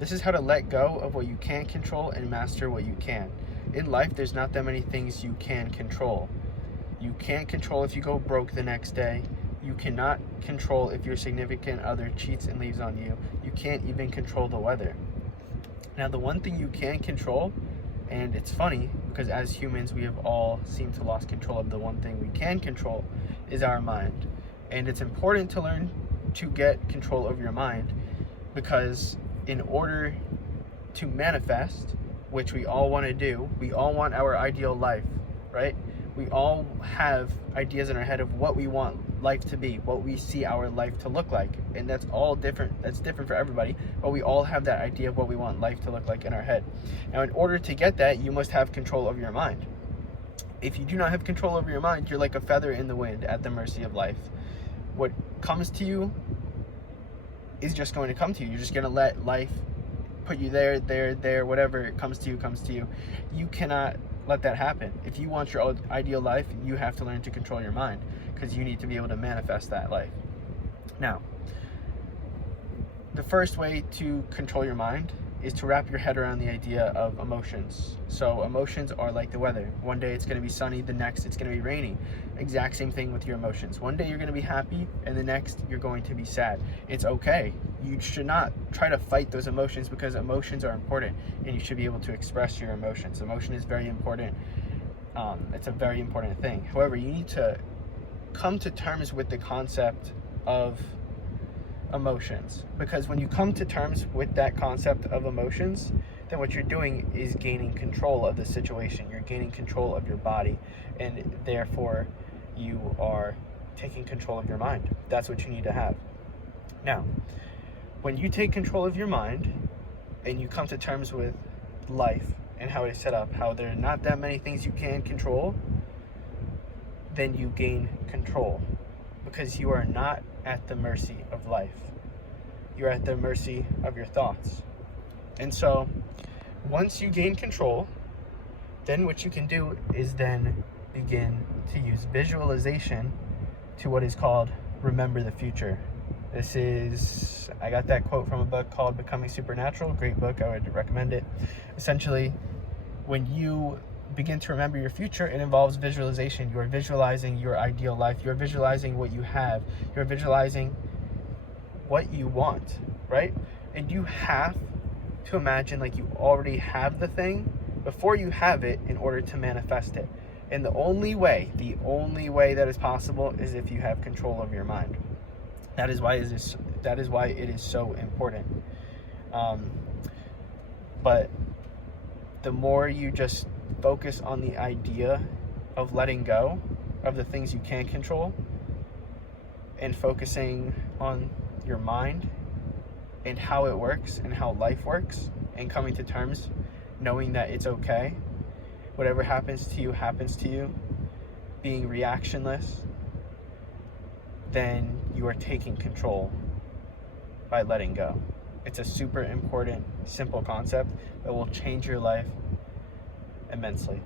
This is how to let go of what you can't control and master what you can. In life, there's not that many things you can control. You can't control if you go broke the next day. You cannot control if your significant other cheats and leaves on you. You can't even control the weather. Now, the one thing you can control, and it's funny because as humans, we have all seemed to lost control of the one thing we can control, is our mind. And it's important to learn to get control of your mind, because in order to manifest, which we all want to do, we all want our ideal life, right? We all have ideas in our head of what we want life to be, what we see our life to look like. And that's all different. That's different for everybody, but we all have that idea of what we want life to look like in our head. Now, in order to get that, you must have control of your mind. If you do not have control over your mind, you're like a feather in the wind at the mercy of life. What comes to you is just going to come to you. You're just going to let life put you there, whatever it comes to you, comes to you. You cannot let that happen. If you want your ideal life, you have to learn to control your mind, because you need to be able to manifest that life. Now, the first way to control your mind is to wrap your head around the idea of emotions. So emotions are like the weather. One day it's going to be sunny, the next it's going to be rainy. Exact same thing with your emotions. One day you're going to be happy, and the next you're going to be sad. It's okay. You should not try to fight those emotions, because emotions are important, and you should be able to express your emotions. Emotion is very important. It's a very important thing. However, you need to come to terms with the concept of emotions, because when you come to terms with that concept of emotions, then what you're doing is gaining control of the situation. You're gaining control of your body, and therefore you are taking control of your mind. That's what you need to have. Now, when you take control of your mind and you come to terms with life and how it is set up, how there are not that many things you can control, then you gain control, because you are not at the mercy of life. You're at the mercy of your thoughts. And so once you gain control, then what you can do is then begin to use visualization to what is called remember the future. I got that quote from a book called Becoming Supernatural. Great book, I would recommend it. Essentially, when you begin to remember your future, it involves visualization. You are visualizing your ideal life. You're visualizing what you have. You're visualizing what you want, right? And you have to imagine like you already have the thing before you have it in order to manifest it. And the only way that is possible is if you have control of your mind. That is why it is so important. But the more you just focus on the idea of letting go of the things you can't control and focusing on your mind and how it works and how life works, and coming to terms knowing that it's okay, whatever happens to you, being reactionless, then you are taking control by letting go. It's a super important, simple concept that will change your life immensely.